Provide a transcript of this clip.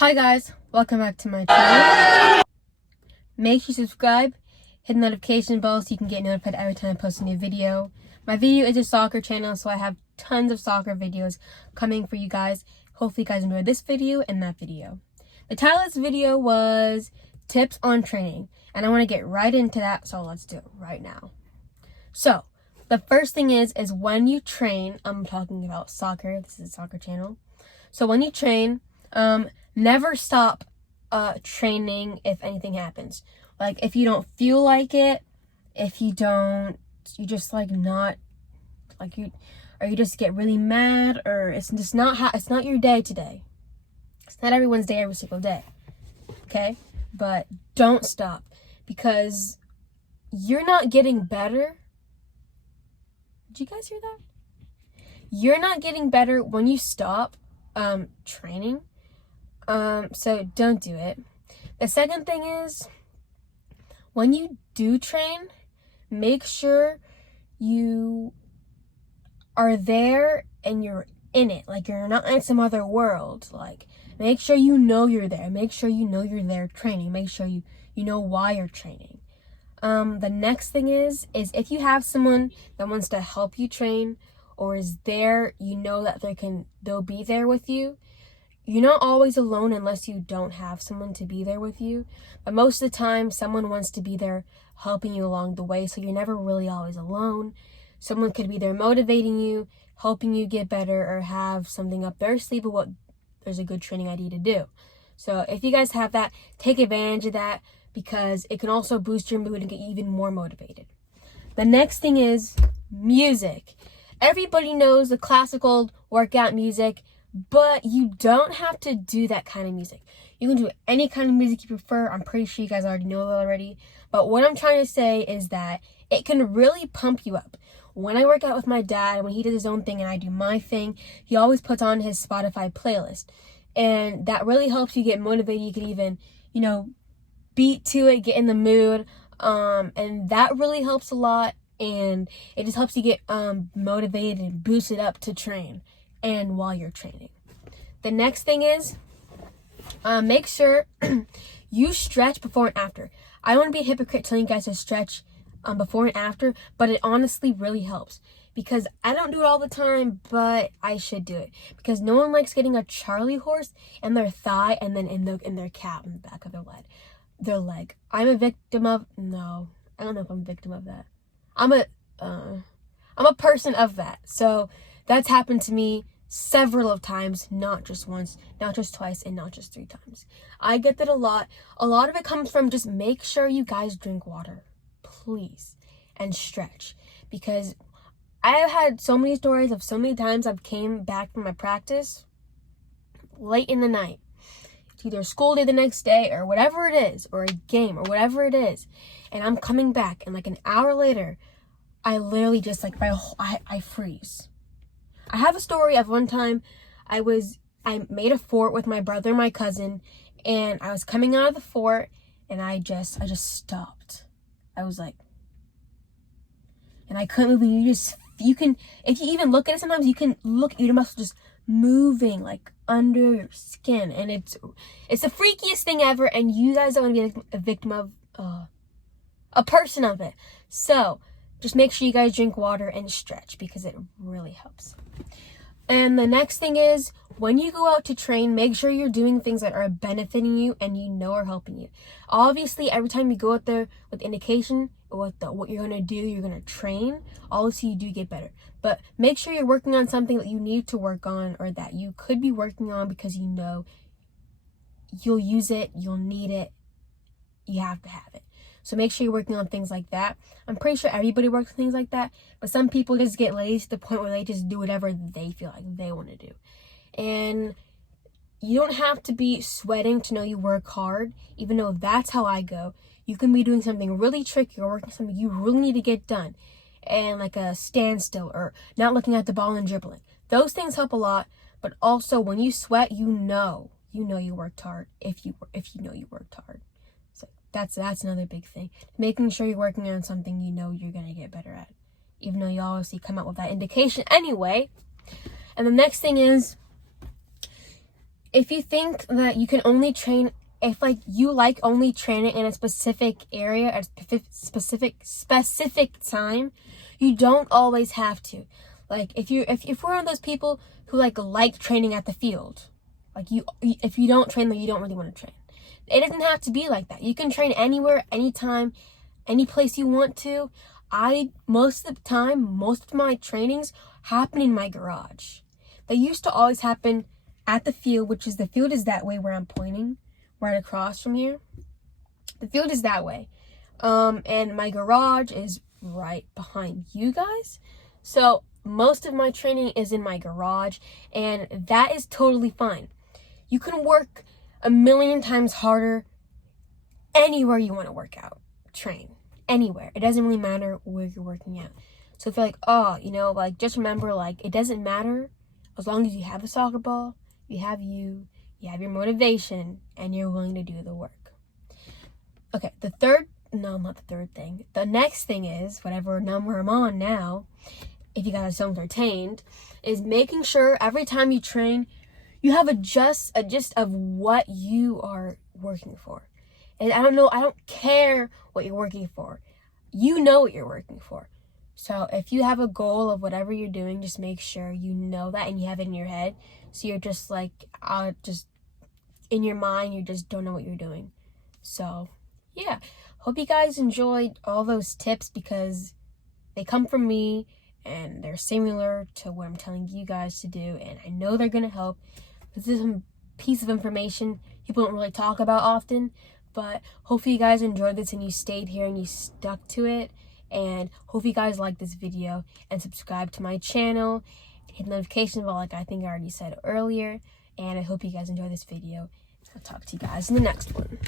Hi guys, welcome back to my channel. Make sure you subscribe, hit the notification bell so you can get notified every time I post a new video. My video is a soccer channel, so I have tons of soccer videos coming for you guys. Hopefully you guys enjoyed this video and that video. The title of this video was tips on training, and I want to get right into that, so let's do it right now. So the first thing is when you train, I'm talking about soccer, this is a soccer channel. So when you train, never stop training if anything happens. Like if you don't feel like it, if you just like not like you, or you just get really mad, or it's just not it's not your day today. It's not everyone's day every single day. Okay? But don't stop, because you're not getting better. Did you guys hear that? You're not getting better when you stop training. So don't do it. The second thing is, when you do train, make sure you are there and you're in it. Like you're not in some other world. Like make sure you know you're there. Make sure you know you're there training. Make sure you know why you're training. The next thing is if you have someone that wants to help you train or is there, you know that they'll be there with you. You're not always alone unless you don't have someone to be there with you. But most of the time, someone wants to be there helping you along the way, so you're never really always alone. Someone could be there motivating you, helping you get better, or have something up their sleeve of what there's a good training idea to do. So if you guys have that, take advantage of that, because it can also boost your mood and get you even more motivated. The next thing is music. Everybody knows the classical workout music, but you don't have to do that kind of music. You can do any kind of music you prefer. I'm pretty sure you guys already know that already. But what I'm trying to say is that it can really pump you up. When I work out with my dad, when he does his own thing and I do my thing, he always puts on his Spotify playlist. And that really helps you get motivated. You can even, beat to it, get in the mood. And that really helps a lot. And it just helps you get motivated and boosted up to train and while you're training. The next thing is make sure you stretch before and after. I don't want to be a hypocrite telling you guys to stretch before and after, but it honestly really helps, because I don't do it all the time, but I should do it, because no one likes getting a Charlie horse in their thigh and then in their calf, in the back of their leg. I'm a victim of, no, I don't know if I'm a victim of that. I'm a person of that. So that's happened to me several of times, not just once, not just twice, and not just 3 times. I get that a lot. A lot of it comes from just make sure you guys drink water, please, and stretch. Because I have had so many stories of so many times I've came back from my practice late in the night. It's either school day the next day or whatever it is, or a game or whatever it is. And I'm coming back, and like an hour later, I literally just like I freeze. I have a story of one time I made a fort with my brother and my cousin, and I was coming out of the fort, and I just stopped. I was like, and I couldn't move. You can, if you even look at it sometimes, you can look at your muscles just moving like under your skin, and it's the freakiest thing ever, and you guys don't want to be a victim of a person of it. So just make sure you guys drink water and stretch, because it really helps. And the next thing is, when you go out to train, make sure you're doing things that are benefiting you and are helping you. Obviously, every time you go out there with indication what you're going to do, you're going to train, obviously you do get better. But make sure you're working on something that you need to work on, or that you could be working on, because you'll use it, you'll need it, you have to have it. So make sure you're working on things like that. I'm pretty sure everybody works on things like that, but some people just get lazy to the point where they just do whatever they feel like they want to do. And you don't have to be sweating to know you work hard, even though that's how I go. You can be doing something really tricky or working something you really need to get done, and like a standstill or not looking at the ball and dribbling. Those things help a lot, but also when you sweat, you know you worked hard if you know you worked hard. That's another big thing. Making sure you're working on something you know you're going to get better at, even though you obviously come out with that indication anyway. And the next thing is, if you think that you can only train, if like you like only training in a specific area at a specific time, you don't always have to. Like if we're one of those people who like training at the field, like if you don't train there, you don't really want to train. It doesn't have to be like that. You can train anywhere, anytime, any place you want to. Most of the time, most of my trainings happen in my garage. They used to always happen at the field, which is, the field is that way where I'm pointing, right across from here. The field is that way. And my garage is right behind you guys. So most of my training is in my garage, and that is totally fine. You can work a million times harder anywhere you want to work out, train, anywhere. It doesn't really matter where you're working out. So if you're like, oh, like, just remember, like, it doesn't matter as long as you have a soccer ball, you have your motivation, and you're willing to do the work. Okay, not the third thing. The next thing is, whatever number I'm on now, if you guys don't retained, is making sure every time you train, you have a gist of what you are working for. And I don't care what you're working for. You know what you're working for. So if you have a goal of whatever you're doing, just make sure you know that and you have it in your head. So you're just like, just in your mind, you just don't know what you're doing. So yeah, hope you guys enjoyed all those tips, because they come from me and they're similar to what I'm telling you guys to do. And I know they're going to help. This is a piece of information people don't really talk about often, but hopefully you guys enjoyed this and you stayed here and you stuck to it. And hope you guys like this video and subscribe to my channel. Hit the notification bell like I think I already said earlier. And I hope you guys enjoy this video. I'll talk to you guys in the next one.